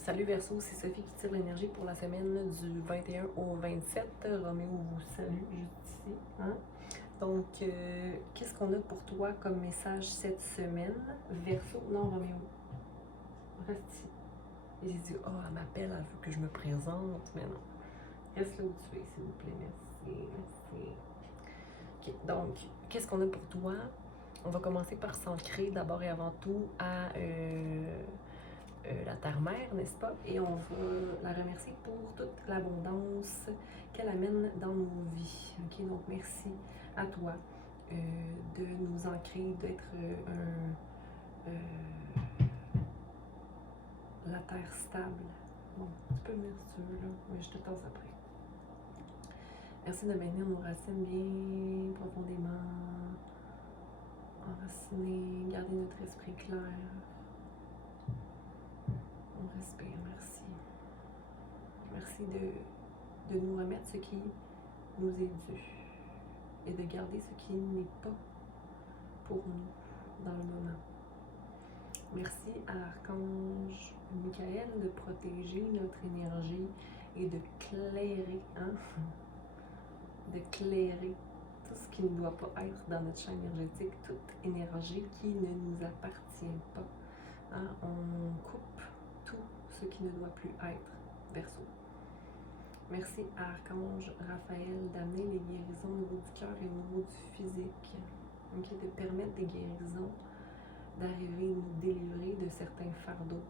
Salut Verseau, c'est Sophie qui tire l'énergie pour la semaine du 21 au 27. Roméo vous salue juste ici. Hein? Donc, qu'est-ce qu'on a pour toi comme message cette semaine? Verseau, non Roméo, reste ici. Et j'ai dit, oh, elle m'appelle, elle veut que je me présente, mais non. Reste là où tu es, s'il vous plaît, merci, merci. Ok, donc, qu'est-ce qu'on a pour toi? On va commencer par s'ancrer d'abord et avant tout à la terre-mère, n'est-ce pas? Et on va la remercier pour toute l'abondance qu'elle amène dans nos vies. Ok, donc merci à toi de nous ancrer, d'être la terre stable. Bon, tu peux venir si tu veux, là, mais je te tasse après. Merci de maintenir nos racines bien profondément enracinées, garder notre esprit clair. On respire, merci. Merci de nous remettre ce qui nous est dû et de garder ce qui n'est pas pour nous dans le moment. Merci à l'Archange Michael de protéger notre énergie et de clairer, hein? De clairer tout ce qui ne doit pas être dans notre champ énergétique, toute énergie qui ne nous appartient pas. Hein? On coupe tout ce qui ne doit plus être. Verseau. Merci à Archange Raphaël d'amener les guérisons au niveau du cœur et au niveau du physique. Okay? De permettre des guérisons, d'arriver à nous délivrer de certains fardeaux.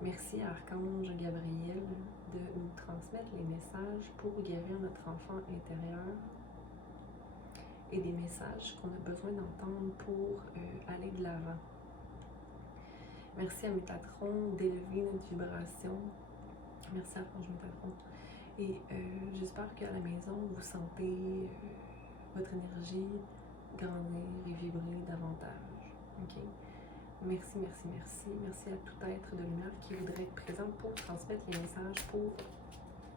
Merci à Archange Gabriel de nous transmettre les messages pour guérir notre enfant intérieur et des messages qu'on a besoin d'entendre pour aller de l'avant. Merci à Métatron d'élever notre vibration. Merci à Archange Métatron. Et j'espère qu'à la maison, vous sentez votre énergie grandir et vibrer davantage. Okay? Merci, merci, merci. Merci à tout être de lumière qui voudrait être présent pour transmettre les messages pour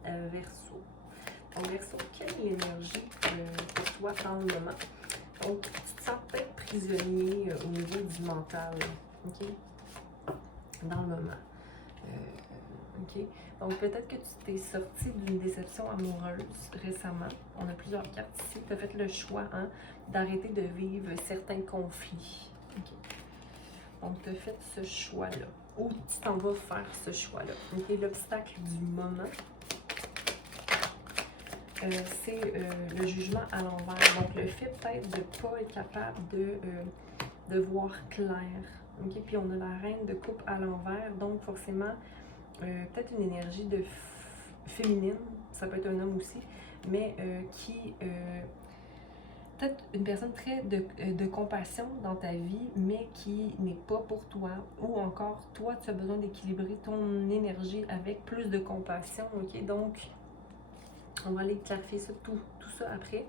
Verseau. Donc Verseau, quelle est l'énergie pour toi dans le moment? Donc, tu te sens peut-être prisonnier au niveau du mental, ok? Dans le moment. Ok? Donc peut-être que tu t'es sorti d'une déception amoureuse récemment. On a plusieurs cartes ici. Tu as fait le choix d'arrêter de vivre certains conflits. Okay? Donc, tu as fait ce choix-là. Ou tu t'en vas faire ce choix-là. Okay? L'obstacle du moment, c'est le jugement à l'envers. Donc, le fait peut-être de ne pas être capable de voir clair. Okay? Puis, on a la reine de coupe à l'envers. Donc, forcément, peut-être une énergie de féminine. Ça peut être un homme aussi. Mais qui... peut-être une personne très de compassion dans ta vie, mais qui n'est pas pour toi. Ou encore, toi, tu as besoin d'équilibrer ton énergie avec plus de compassion. Ok? Donc, on va aller clarifier ça, tout ça après.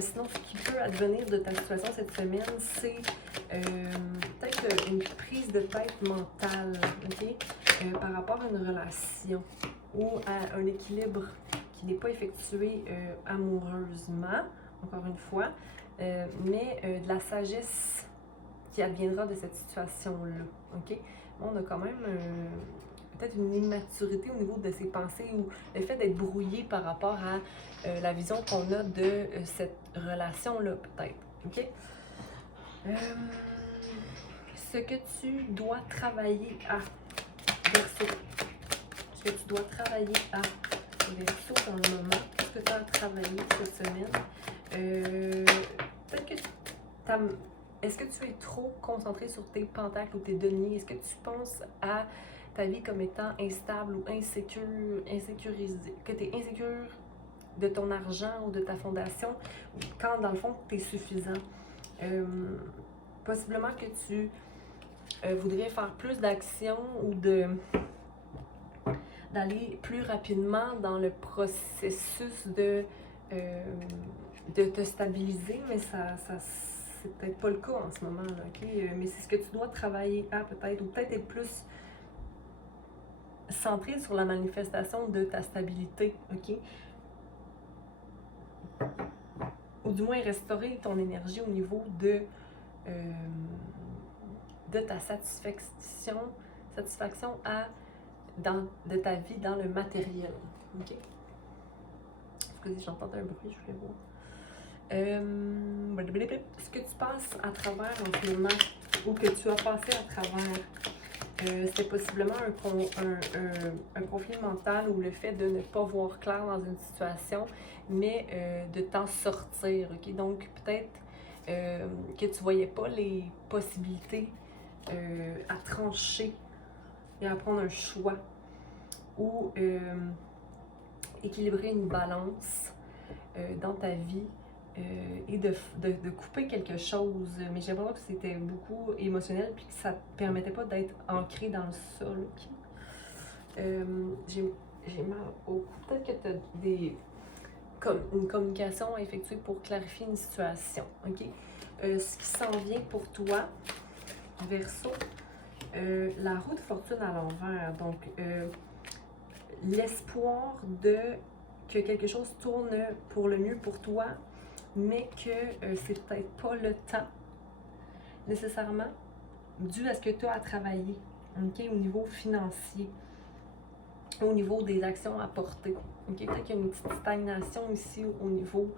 Sinon, ce qui peut advenir de ta situation cette semaine, c'est peut-être une prise de tête mentale, ok? Par rapport à une relation ou à un équilibre qui n'est pas effectué amoureusement, encore une fois, mais de la sagesse qui adviendra de cette situation-là, ok? On a quand même peut-être une immaturité au niveau de ses pensées ou le fait d'être brouillé par rapport à la vision qu'on a de cette relation-là, peut-être, ok? Ce que tu dois travailler à Verseau. Ce que tu dois travailler à Verseau dans le moment. Qu'est-ce que tu as à travailler cette semaine? Peut-être que est-ce que tu es trop concentré sur tes pentacles ou tes deniers? Est-ce que tu penses à ta vie comme étant instable ou insécurisée? Que tu es insécure de ton argent ou de ta fondation quand dans le fond tu es suffisant? Possiblement que tu voudrais faire plus d'actions ou d'aller plus rapidement dans le processus de te stabiliser, mais ça c'est peut-être pas le cas en ce moment, là, ok? Mais c'est ce que tu dois travailler à peut-être, ou peut-être être plus centré sur la manifestation de ta stabilité, ok? Ou du moins restaurer ton énergie au niveau de ta satisfaction satisfaction de ta vie dans le matériel. OK? Excusez, j'entends un bruit, je vais voir. Ce que tu passes à travers en ce moment, ou que tu as passé à travers, c'était possiblement un conflit mental ou le fait de ne pas voir clair dans une situation, mais de t'en sortir. OK? Donc, peut-être que tu ne voyais pas les possibilités à trancher et à prendre un choix ou équilibrer une balance dans ta vie et de couper quelque chose. Mais j'ai l'impression que c'était beaucoup émotionnel puis que ça ne te permettait pas d'être ancré dans le sol. Okay? J'ai mal au cou. Peut-être que tu as une communication à effectuer pour clarifier une situation. OK? Ce qui s'en vient pour toi, Verseau, la roue de fortune à l'envers. Donc, l'espoir que quelque chose tourne pour le mieux pour toi, mais que c'est peut-être pas le temps nécessairement dû à ce que tu as à travailler, okay, au niveau financier, au niveau des actions à porter. Okay? Peut-être qu'il y a une petite stagnation ici au niveau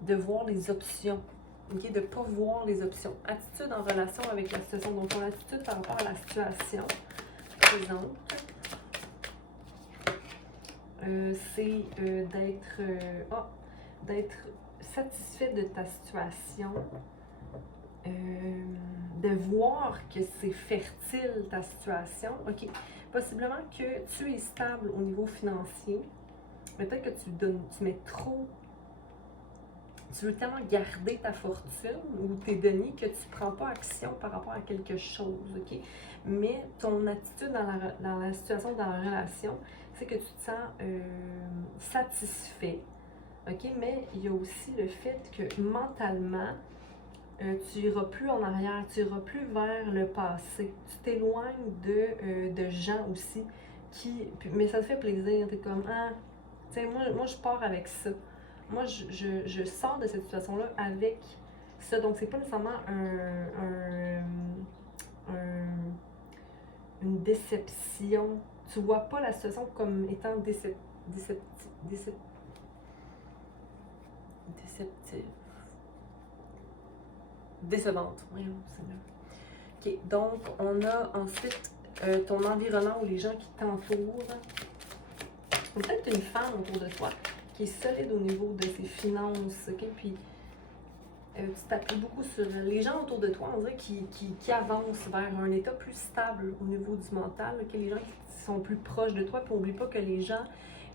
de voir les options. Okay? De ne pas voir les options. Attitude en relation avec la situation. Donc, ton attitude par rapport à la situation présente, c'est d'être satisfait de ta situation, de voir que c'est fertile ta situation. OK. Possiblement que tu es stable au niveau financier, mais peut-être que tu mets trop. Tu veux tellement garder ta fortune ou tes deniers que tu ne prends pas action par rapport à quelque chose, OK? Mais ton attitude dans la situation, dans la relation, c'est que tu te sens satisfait, OK? Mais il y a aussi le fait que mentalement, tu n'iras plus en arrière, tu n'iras plus vers le passé. Tu t'éloignes de gens aussi mais ça te fait plaisir, tu es comme, ah, tu sais, moi je pars avec ça. Moi, je sors de cette situation-là avec ça. Donc, c'est pas nécessairement une déception. Tu vois pas la situation comme étant déceptive. Décevante. Voyons, c'est là. OK. Donc, on a ensuite ton environnement ou les gens qui t'entourent. Peut-être une femme autour de toi qui est solide au niveau de ses finances, OK? Puis, tu t'appuies beaucoup sur les gens autour de toi, on dirait, qui avancent vers un état plus stable au niveau du mental, OK? Les gens qui sont plus proches de toi, puis n'oublie pas que les gens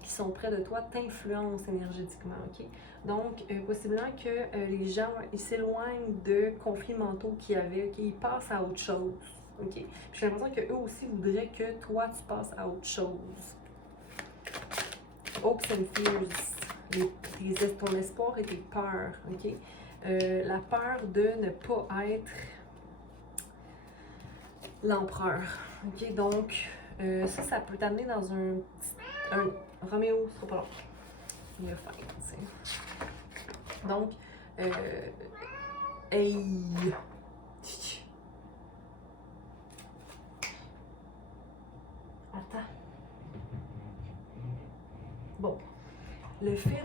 qui sont près de toi t'influencent énergétiquement, OK? Donc, possiblement que les gens, ils s'éloignent de conflits mentaux qu'il y avait, OK? Ils passent à autre chose, OK? Puis j'ai l'impression qu'eux aussi voudraient que toi, tu passes à autre chose. Hopes and fears, ton espoir et tes peurs, OK? La peur de ne pas être l'empereur, OK? Donc, ça peut t'amener dans un Roméo, ce sera pas long. Il va faire, tu sais. Donc, hey! Attends. Bon. Le fait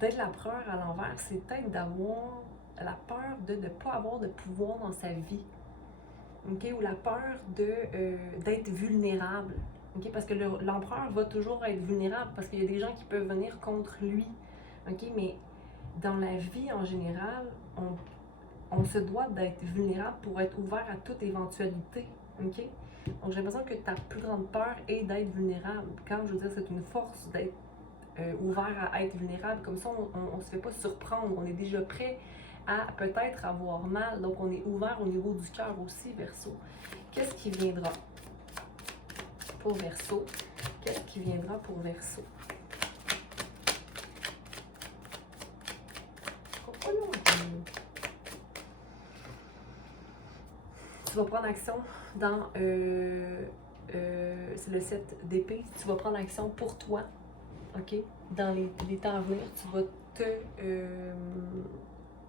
d'être l'empereur à l'envers, c'est peut-être d'avoir la peur de ne pas avoir de pouvoir dans sa vie. OK? Ou la peur d'être vulnérable. OK? Parce que l'empereur va toujours être vulnérable parce qu'il y a des gens qui peuvent venir contre lui. OK? Mais dans la vie en général, on se doit d'être vulnérable pour être ouvert à toute éventualité. OK? Donc j'ai l'impression que ta plus grande peur est d'être vulnérable. Quand je veux dire, c'est une force d'être ouvert à être vulnérable. Comme ça, on ne se fait pas surprendre. On est déjà prêt à peut-être avoir mal. Donc, on est ouvert au niveau du cœur aussi, Verseau. Qu'est-ce qui viendra pour Verseau? Qu'est-ce qui viendra pour Verseau? Pourquoi non? Tu vas prendre action dans... c'est le 7 d'épée. Tu vas prendre action pour toi. OK? Dans les temps à venir, tu vas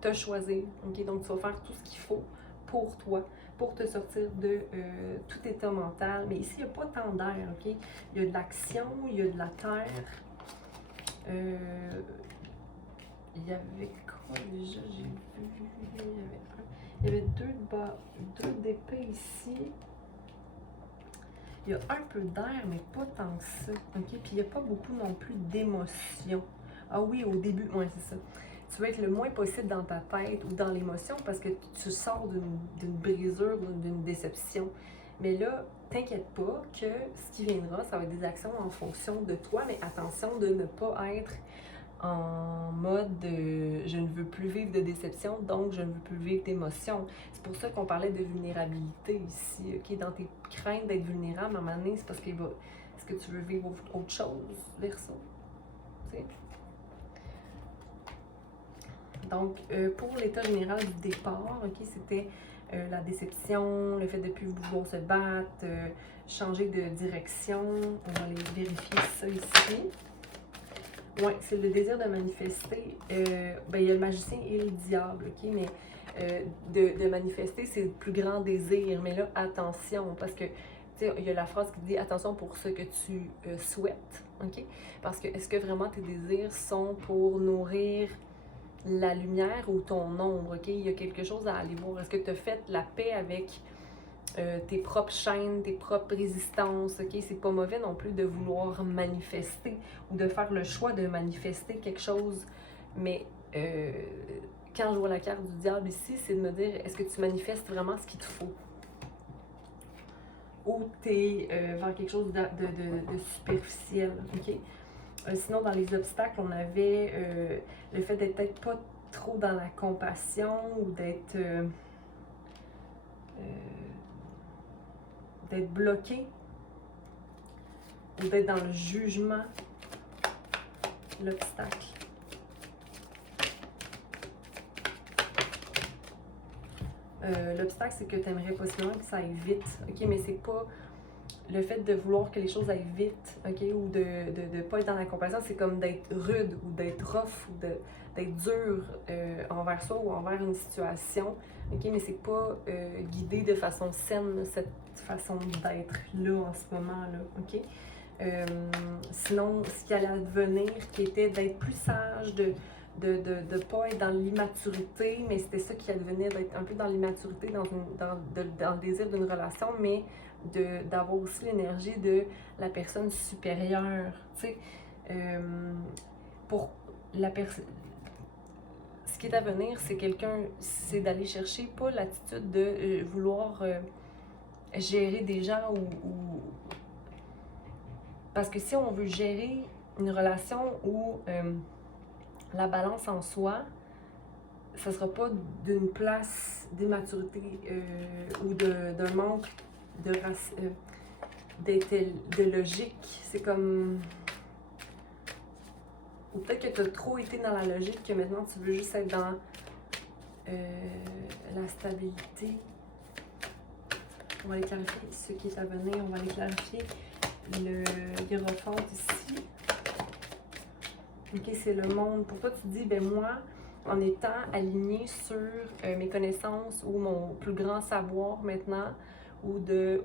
te choisir. OK? Donc, tu vas faire tout ce qu'il faut pour toi, pour te sortir de tout état mental. Mais ici, il n'y a pas tant d'air, OK? Il y a de l'action, il y a de la terre. Il y avait quoi déjà? J'ai vu. Il y avait deux d'épée ici. Il y a un peu d'air, mais pas tant que ça. OK? Puis il n'y a pas beaucoup non plus d'émotion. Ah oui, au début, ouais, c'est ça. Tu veux être le moins possible dans ta tête ou dans l'émotion parce que tu sors d'une brisure ou d'une déception. Mais là, t'inquiète pas que ce qui viendra, ça va être des actions en fonction de toi, mais attention de ne pas être en mode je ne veux plus vivre de déception, donc je ne veux plus vivre d'émotion. C'est pour ça qu'on parlait de vulnérabilité ici, OK? Dans tes craintes d'être vulnérable, à un moment donné, c'est parce que est-ce que tu veux vivre autre chose, Verseau? Tu sais? Donc, pour l'état général du départ, OK, c'était la déception, le fait de ne plus vouloir se battre, changer de direction. On va aller vérifier ça ici. Oui, c'est le désir de manifester. Ben, il y a le magicien et le diable, OK? Mais de manifester, c'est le plus grand désir. Mais là, attention, parce que, tu sais, il y a la phrase qui dit « Attention pour ce que tu souhaites », OK? Parce que est-ce que vraiment tes désirs sont pour nourrir la lumière ou ton ombre, OK? Il y a quelque chose à aller voir. Est-ce que tu as fait la paix avec tes propres chaînes, tes propres résistances, OK? C'est pas mauvais non plus de vouloir manifester ou de faire le choix de manifester quelque chose, mais quand je vois la carte du diable ici, c'est de me dire, est-ce que tu manifestes vraiment ce qu'il te faut? Ou tu es vers quelque chose de superficiel, OK? Sinon, dans les obstacles, on avait le fait d'être peut-être pas trop dans la compassion ou d'être bloqué ou d'être dans le jugement, l'obstacle. L'obstacle, c'est que tu aimerais possiblement que ça aille vite, OK? Mais c'est pas le fait de vouloir que les choses aillent vite, OK? Ou de ne pas être dans la compassion, c'est comme d'être rude ou d'être rough ou d'être dur envers soi ou envers une situation, OK? Mais c'est pas guidé de façon saine, cette façon d'être là en ce moment-là, OK? Sinon, ce qui allait advenir, qui était d'être plus sage, de ne pas être dans l'immaturité, mais c'était ça qui advenait d'être un peu dans l'immaturité, dans le désir d'une relation, mais d'avoir aussi l'énergie de la personne supérieure, tu sais. Pour la personne... Ce qui est à venir, c'est d'aller chercher pas l'attitude de vouloir gérer des gens ou... Parce que si on veut gérer une relation où la balance en soi, ça ne sera pas d'une place d'immaturité ou d'un manque de logique. C'est comme... Ou peut-être que tu as trop été dans la logique que maintenant tu veux juste être dans la stabilité. On va aller clarifier ce qui est à venir. On va aller clarifier le hiérophante ici. OK, c'est le monde. Pour toi, tu te dis, ben moi, en étant alignée sur mes connaissances ou mon plus grand savoir maintenant, ou de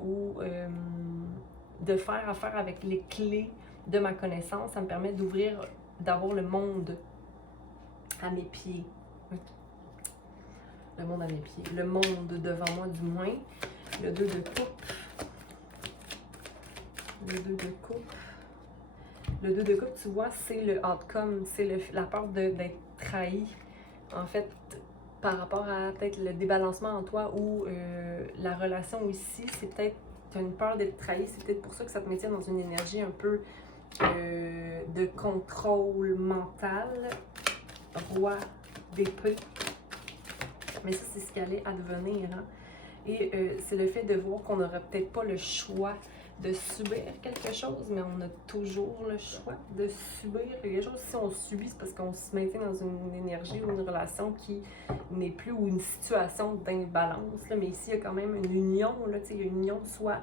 faire affaire avec les clés de ma connaissance, ça me permet d'ouvrir, d'avoir le monde à mes pieds. Okay. Le monde à mes pieds. Le monde devant moi, du moins. Le 2 de coupe. Le 2 de coupe. Le 2 de coupe, tu vois, c'est le outcome, c'est la peur d'être trahi. En fait, par rapport à peut-être le débalancement en toi ou la relation ici, c'est peut-être, tu as une peur d'être trahi, c'est peut-être pour ça que ça te maintient dans une énergie un peu de contrôle mental. Roi d'épée. Mais ça, c'est ce qui allait advenir. Hein? Et c'est le fait de voir qu'on n'aura peut-être pas le choix de subir quelque chose, mais on a toujours le choix de subir quelque chose. Si on subit, c'est parce qu'on se maintient dans une énergie ou une relation qui n'est plus, ou une situation d'imbalance. Mais ici, il y a quand même une union, là, il y a une union soit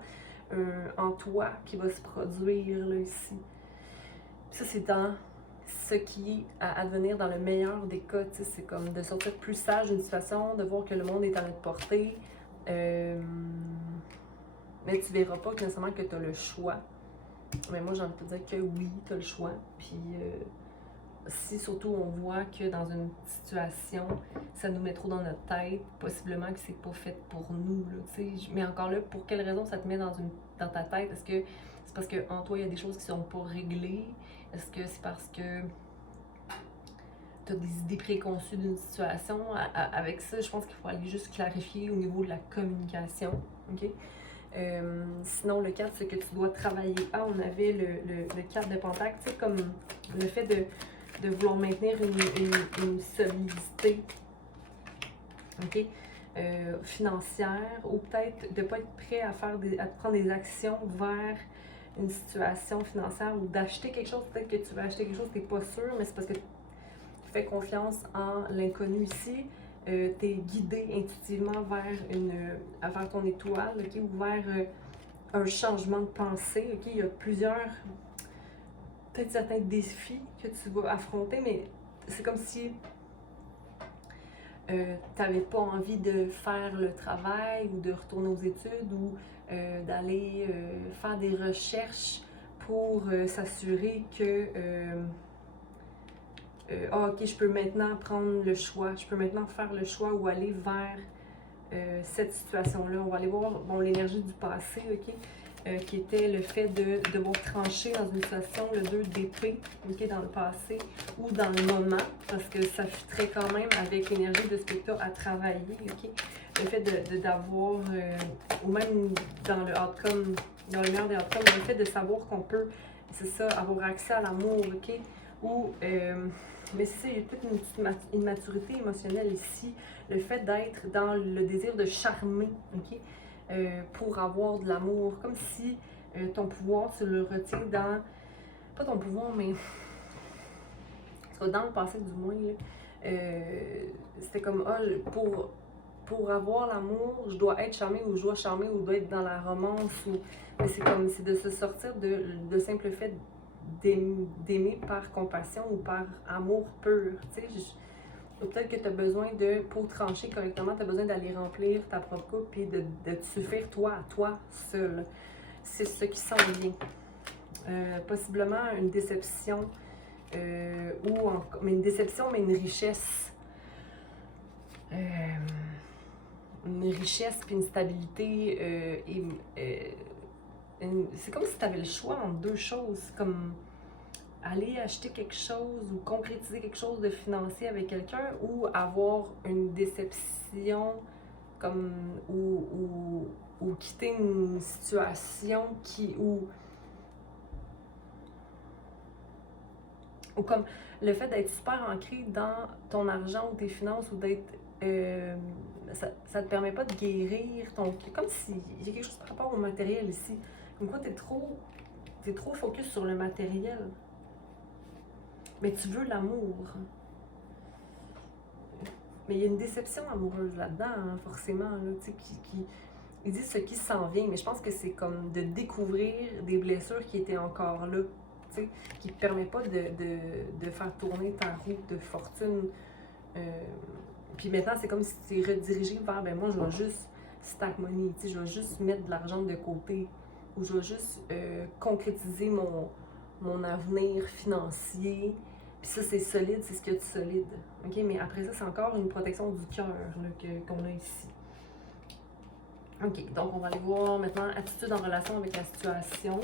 en toi qui va se produire là, ici. Ça, c'est dans ce qui est à advenir dans le meilleur des cas. C'est comme de sortir plus sage d'une situation, de voir que le monde est à notre portée. Mais tu verras pas que nécessairement que tu as le choix. Mais moi, j'ai envie de te dire que oui, tu as le choix. Puis si surtout on voit que dans une situation, ça nous met trop dans notre tête, possiblement que c'est pas fait pour nous. Là, mais encore là, pour quelle raison ça te met dans ta tête? Est-ce que c'est parce qu'en toi, il y a des choses qui sont pas réglées? Est-ce que c'est parce que tu as des idées préconçues d'une situation? Avec ça, je pense qu'il faut aller juste clarifier au niveau de la communication. OK? Sinon, le 4, c'est que tu dois travailler. On avait le 4 de Pentacle, tu sais, comme le fait de vouloir maintenir une solidité, OK, financière, ou peut-être de ne pas être prêt à prendre des actions vers une situation financière ou d'acheter quelque chose. Peut-être que tu veux acheter quelque chose, tu n'es pas sûr, mais c'est parce que tu fais confiance en l'inconnu ici. Tu es guidé intuitivement vers ton étoile, okay, ou vers un changement de pensée. Okay? Il y a peut-être certains défis que tu vas affronter, mais c'est comme si tu n'avais pas envie de faire le travail ou de retourner aux études ou d'aller faire des recherches pour s'assurer que ok, je peux maintenant prendre le choix, je peux maintenant faire le choix ou aller vers cette situation-là. On va aller voir l'énergie du passé, ok, qui était le fait de devoir trancher dans une situation, le 2 d'épée, ok, dans le passé ou dans le moment, parce que ça fitterait quand même avec l'énergie de ce que tu as à travailler, ok. Le fait d'avoir, ou même dans le outcome, dans le meilleur des outcomes, le fait de savoir qu'on peut, c'est ça, avoir accès à l'amour, ok, ou mais c'est ça, il y a peut-être une petite immaturité émotionnelle ici, le fait d'être dans le désir de charmer, ok, pour avoir de l'amour, comme si ton pouvoir, tu le retiens dans, pas ton pouvoir, mais dans le passé du moins, là, c'était comme, pour avoir l'amour, je dois être charmée ou je dois charmer ou je dois être dans la romance, mais c'est de se sortir de simple fait d'aimer par compassion ou par amour pur, tu sais. Peut-être que tu as besoin pour trancher correctement, tu as besoin d'aller remplir ta propre coupe et de te suffire toi à toi seul. C'est ce qui s'en vient. Possiblement une déception, mais une déception, mais une richesse. Une richesse puis une stabilité. C'est comme si tu avais le choix entre deux choses, comme aller acheter quelque chose ou concrétiser quelque chose de financier avec quelqu'un ou avoir une déception comme ou quitter une situation ou comme le fait d'être super ancré dans ton argent ou tes finances ou d'être ça te permet pas de guérir comme s'il y a quelque chose par rapport au matériel ici, comme quoi t'es trop focus sur le matériel. Mais tu veux l'amour. Mais il y a une déception amoureuse là-dedans, hein, forcément, là, tu sais, il dit ce qui s'en vient, mais je pense que c'est comme de découvrir des blessures qui étaient encore là, tu sais, qui ne te permettent pas de faire tourner ta roue de fortune. Puis maintenant, c'est comme si tu es redirigé vers, ben moi, je vais juste stack money, tu sais, je vais juste mettre de l'argent de côté, ou je vais juste concrétiser mon avenir financier. Puis ça, c'est solide, c'est ce qu'il y a de solide. OK? Mais après ça, c'est encore une protection du cœur qu'on a ici. OK, donc on va aller voir maintenant attitude en relation avec la situation.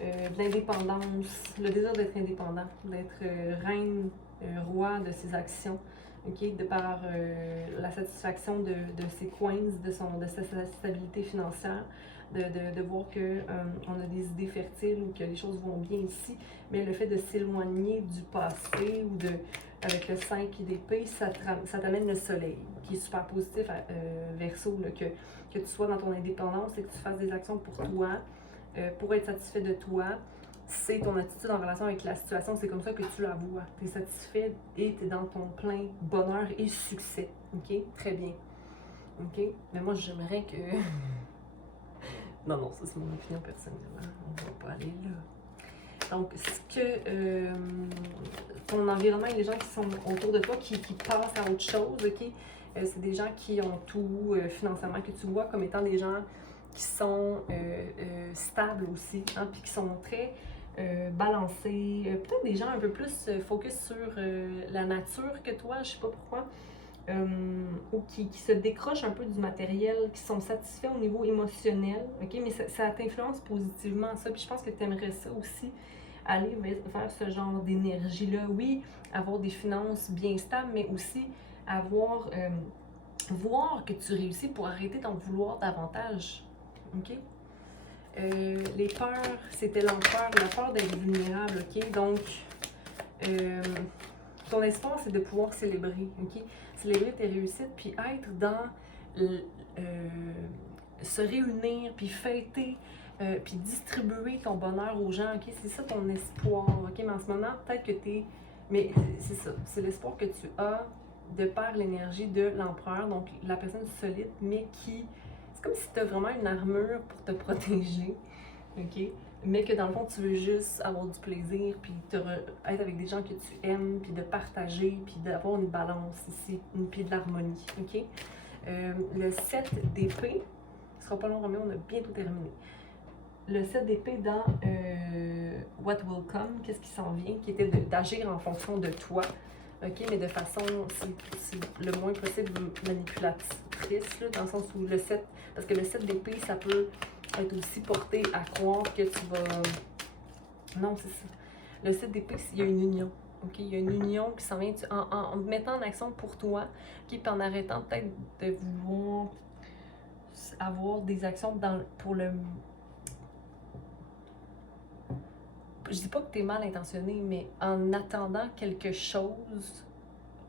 De l'indépendance, le désir d'être indépendant, d'être reine, roi de ses actions. OK? De par la satisfaction de ses coins, de sa stabilité financière. De voir qu'on a des idées fertiles ou que les choses vont bien ici, mais le fait de s'éloigner du passé ou avec le 5 d'épée, ça t'amène le soleil, qui est super positif Verseau, là, que tu sois dans ton indépendance et que tu fasses des actions pour toi, pour être satisfait de toi. C'est ton attitude en relation avec la situation, c'est comme ça que tu la vois. Tu es satisfait et tu es dans ton plein bonheur et succès. OK? Très bien. OK? Mais moi, j'aimerais que... Non, ça c'est mon opinion personnelle. Hein? On va pas aller là. Donc, ce que ton environnement et les gens qui sont autour de toi, qui passent à autre chose, ok? C'est des gens qui ont tout financièrement, que tu vois comme étant des gens qui sont stables aussi, hein, puis qui sont très balancés. Peut-être des gens un peu plus focus sur la nature que toi, je sais pas pourquoi. Ou qui se décrochent un peu du matériel, qui sont satisfaits au niveau émotionnel, ok? Mais ça t'influence positivement, ça. Puis je pense que tu aimerais ça aussi, aller vers ce genre d'énergie-là. Oui, avoir des finances bien stables, mais aussi avoir, voir que tu réussis pour arrêter d'en vouloir davantage, ok? Les peurs, c'était l'empereur, la peur d'être vulnérable, ok? Donc, ton espoir, c'est de pouvoir célébrer, ok? Célébrer tes réussites, puis être dans se réunir, puis fêter, puis distribuer ton bonheur aux gens, ok? C'est ça ton espoir, ok? Mais en ce moment, peut-être que t'es... Mais c'est ça, c'est l'espoir que tu as de par l'énergie de l'empereur, donc la personne solide, mais qui... C'est comme si tu as vraiment une armure pour te protéger, ok? Mais que dans le fond, tu veux juste avoir du plaisir, puis être avec des gens que tu aimes, puis de partager, puis d'avoir une balance ici, puis de l'harmonie, ok? Le 7 d'épée, ce sera pas long, Roméo, on a bientôt terminé. Le 7 d'épée dans What Will Come, qu'est-ce qui s'en vient, qui était d'agir en fonction de toi, ok? Mais de façon, c'est le moins possible manipulatrice, là, dans le sens où le 7, parce que le 7 d'épée, ça peut être aussi porté à croire que tu vas... Non, c'est ça. Le 7 d'épée, il y a une union. OK? Il y a une union qui s'en vient en mettant en action pour toi, puis en arrêtant peut-être de vouloir avoir des actions pour le... Je dis pas que tu es mal intentionné, mais en attendant quelque chose,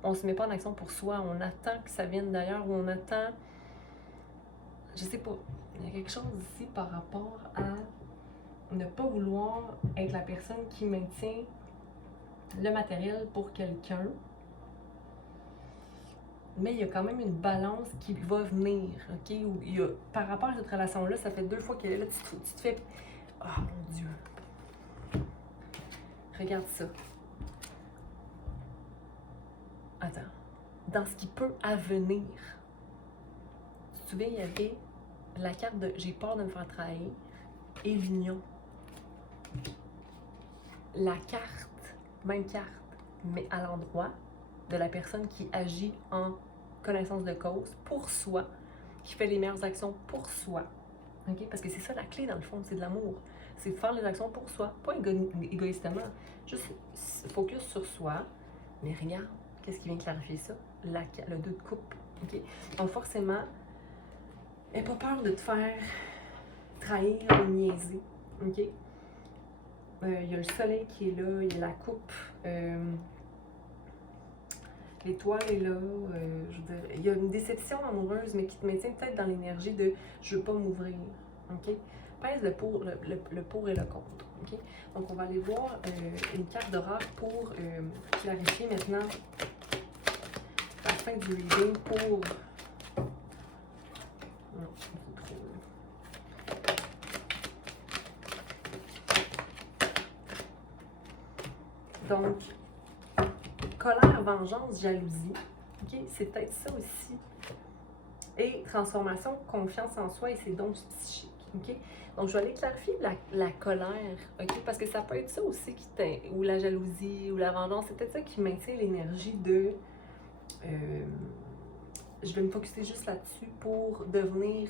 on se met pas en action pour soi. On attend que ça vienne d'ailleurs, ou on attend... Je sais pas. Il y a quelque chose ici par rapport à ne pas vouloir être la personne qui maintient le matériel pour quelqu'un. Mais il y a quand même une balance qui va venir, ok? Où il y a, par rapport à cette relation-là, ça fait 2 fois qu'elle est là, tu te fais... Oh mon Dieu! Regarde ça. Attends. Dans ce qui peut advenir, tu te souviens, il y avait la carte de « j'ai peur de me faire trahir » et l'union. La carte, même carte, mais à l'endroit de la personne qui agit en connaissance de cause pour soi, qui fait les meilleures actions pour soi. Okay? Parce que c'est ça la clé dans le fond, c'est de l'amour. C'est de faire les actions pour soi, pas égoïstement. Juste focus sur soi. Mais regarde, qu'est-ce qui vient clarifier ça? Le 2 de coupe. Okay? Donc forcément, n'aie pas peur de te faire trahir ou niaiser. Okay? Il y a le soleil qui est là, il y a la coupe. L'étoile est là, je veux dire, il y a une déception amoureuse, mais qui te maintient peut-être dans l'énergie de « je veux pas m'ouvrir ». Okay? Pèse le pour et le contre. Okay? Donc, on va aller voir une carte d'oracle pour clarifier maintenant la fin du reading pour... Non, c'est trop... Donc, colère, vengeance, jalousie. Okay? C'est peut-être ça aussi. Et transformation, confiance en soi et ses dons psychiques. Okay? Donc, je vais aller clarifier la colère. Okay? Parce que ça peut être ça aussi, ou la jalousie, ou la vengeance. C'est peut-être ça qui maintient l'énergie de... je vais me focusser juste là-dessus pour devenir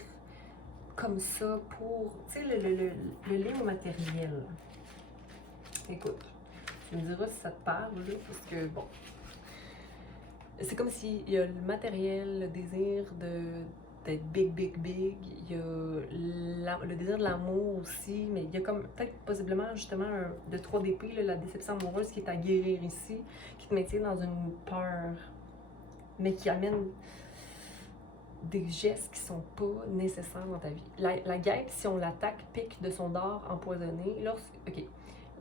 comme ça, pour... Tu sais, le lien au matériel. Écoute, tu me diras si ça te parle, là, parce que, bon... C'est comme s'il y a le matériel, le désir d'être big, big, big. Il y a le désir de l'amour aussi, mais il y a comme peut-être possiblement justement de 3 d'épée, la déception amoureuse qui est à guérir ici, qui te maintient dans une peur, mais qui amène des gestes qui sont pas nécessaires dans ta vie. La guêpe, si on l'attaque, pique de son dard empoisonné. OK.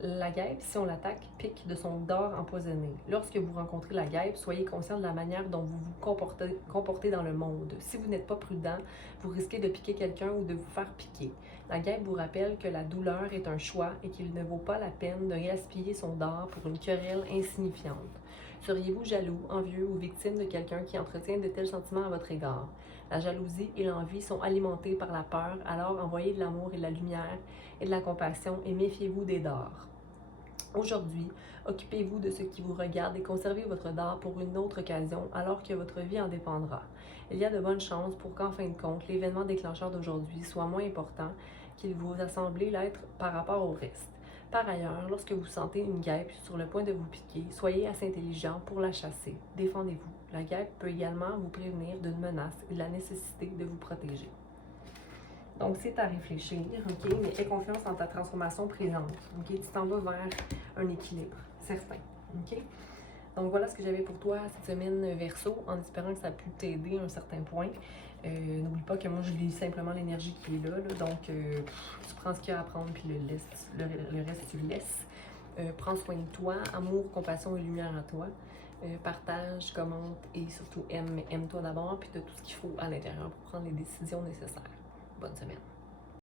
La guêpe, si on l'attaque, pique de son dard empoisonné. Lorsque vous rencontrez la guêpe, soyez conscient de la manière dont vous vous comportez dans le monde. Si vous n'êtes pas prudent, vous risquez de piquer quelqu'un ou de vous faire piquer. La guêpe vous rappelle que la douleur est un choix et qu'il ne vaut pas la peine de gaspiller son dard pour une querelle insignifiante. Seriez-vous jaloux, envieux ou victime de quelqu'un qui entretient de tels sentiments à votre égard? La jalousie et l'envie sont alimentées par la peur, alors envoyez de l'amour et de la lumière et de la compassion et méfiez-vous des dards. Aujourd'hui, occupez-vous de ce qui vous regarde et conservez votre dard pour une autre occasion alors que votre vie en dépendra. Il y a de bonnes chances pour qu'en fin de compte, l'événement déclencheur d'aujourd'hui soit moins important qu'il vous a semblé l'être par rapport au reste. Par ailleurs, lorsque vous sentez une guêpe sur le point de vous piquer, soyez assez intelligent pour la chasser. Défendez-vous. La guêpe peut également vous prévenir d'une menace et de la nécessité de vous protéger. Donc, c'est à réfléchir, OK? Mais aie confiance en ta transformation présente, OK? Tu t'en vas vers un équilibre certain, OK? Donc, voilà ce que j'avais pour toi cette semaine Verseau, en espérant que ça a pu t'aider à un certain point. N'oublie pas que moi, je lis simplement l'énergie qui est là, donc tu prends ce qu'il y a à prendre, puis le reste, tu le laisses. Prends soin de toi, amour, compassion et lumière à toi. Partage, commente et surtout aime, mais aime-toi d'abord, puis de tout ce qu'il faut à l'intérieur pour prendre les décisions nécessaires. Bonne semaine.